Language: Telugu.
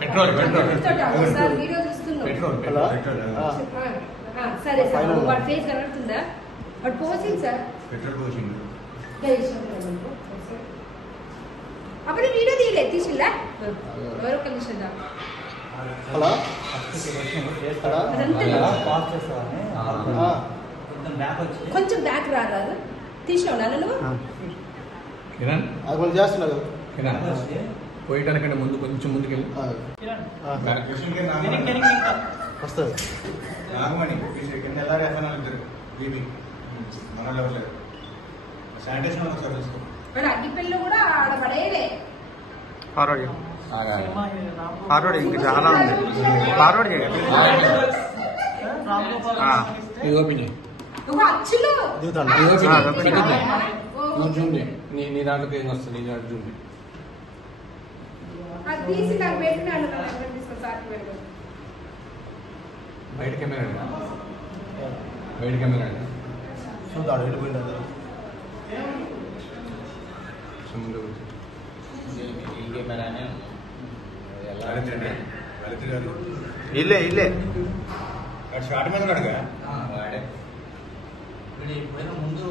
పెట్రోల్ సరే సార్ వాడి ఫేస్ కనబడుతుందా వాడు పోసింది సార్ పెట్రోల్ పోసింది అప్పుడు వీడియో తీయలే తీసిల్లా ఎవరో కలిసిందా కొంచెం బ్యాక్ రాదు తీసినావు నువ్వు చేస్తున్నావు పోయటానికంటే ముందు కొంచెం ముందుకెళ్ళి వస్తుంది అగ్గిపెళ్ళు కూడా ఆడ పడేయలే ఫార్వర్డ్ ఇంకా చాలా ఉంది ఫార్వర్డ్ నీ దాంట్లోకి ఏం వస్తుంది నీ దాంట్లో జూమ్ బయట కెమెరా చూద్దాడు వెళ్ళిపోయింది ఇల్లే షార్ట్ మీద అడగా ముందు